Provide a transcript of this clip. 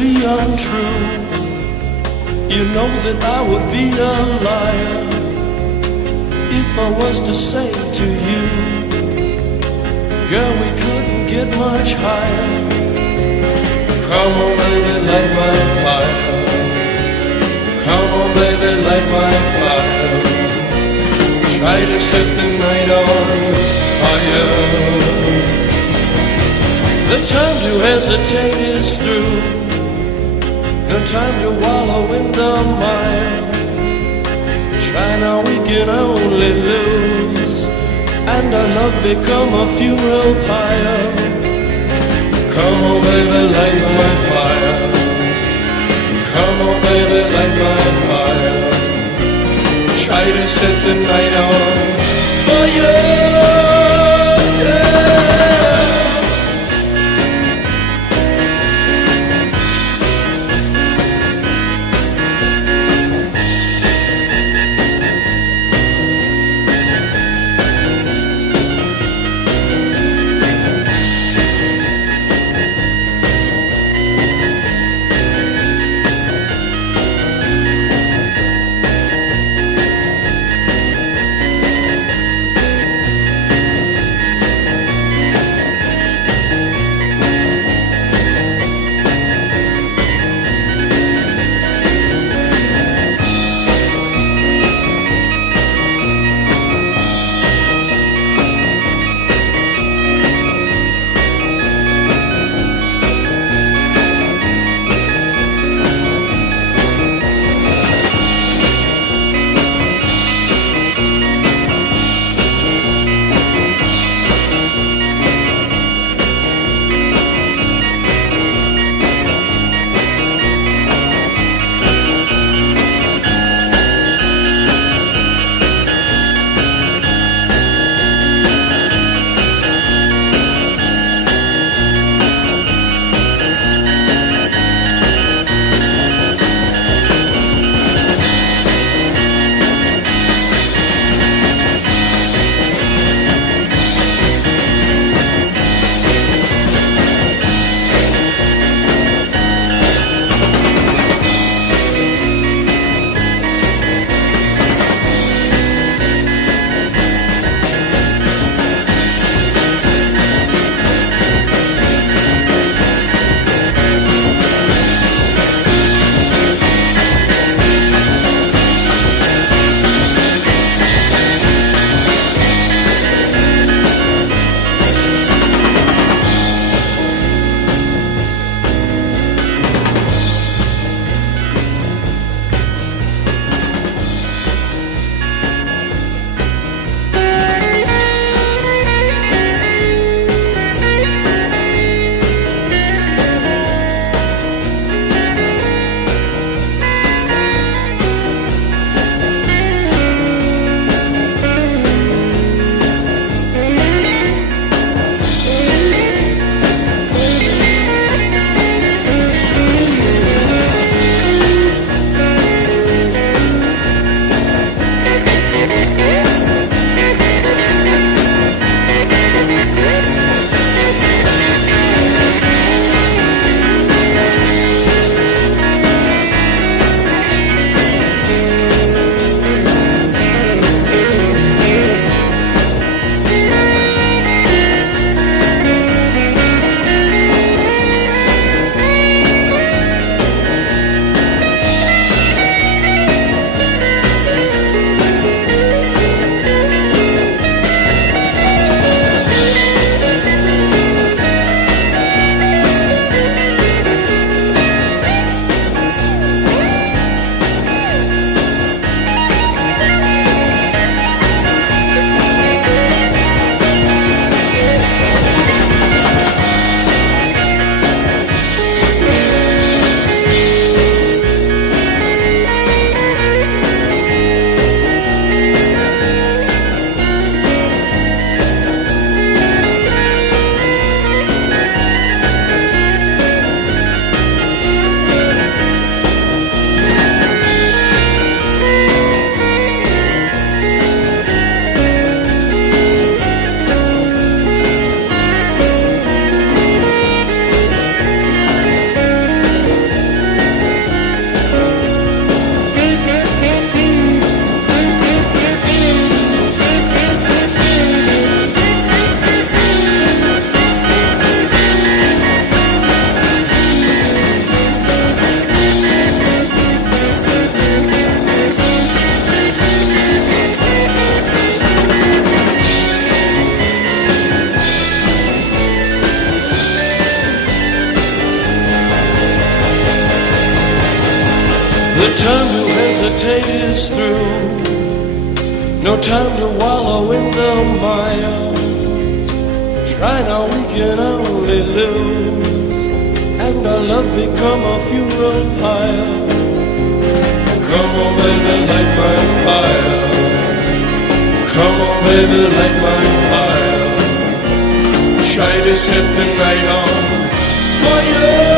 be untrue. You know that I would be a liar if I was to say to you, girl, we couldn't get much higher. Come on, baby, light my fire. Come on, baby, light my fire. Try to set the night on fire. The time to hesitate is through. No time to wallow in the mire. Try now, we can only lose, and our love become a funeral pyre. Come on, baby, light my fire. Come on, baby, light my fire. Try to set the night on fire. Yeah. hesitate is through. No time to wallow in the mire. Try now, we can only lose, and our love become a funeral pyre. Come on, baby, light my fire. Come on, baby, light my fire. Try to set the night on fire.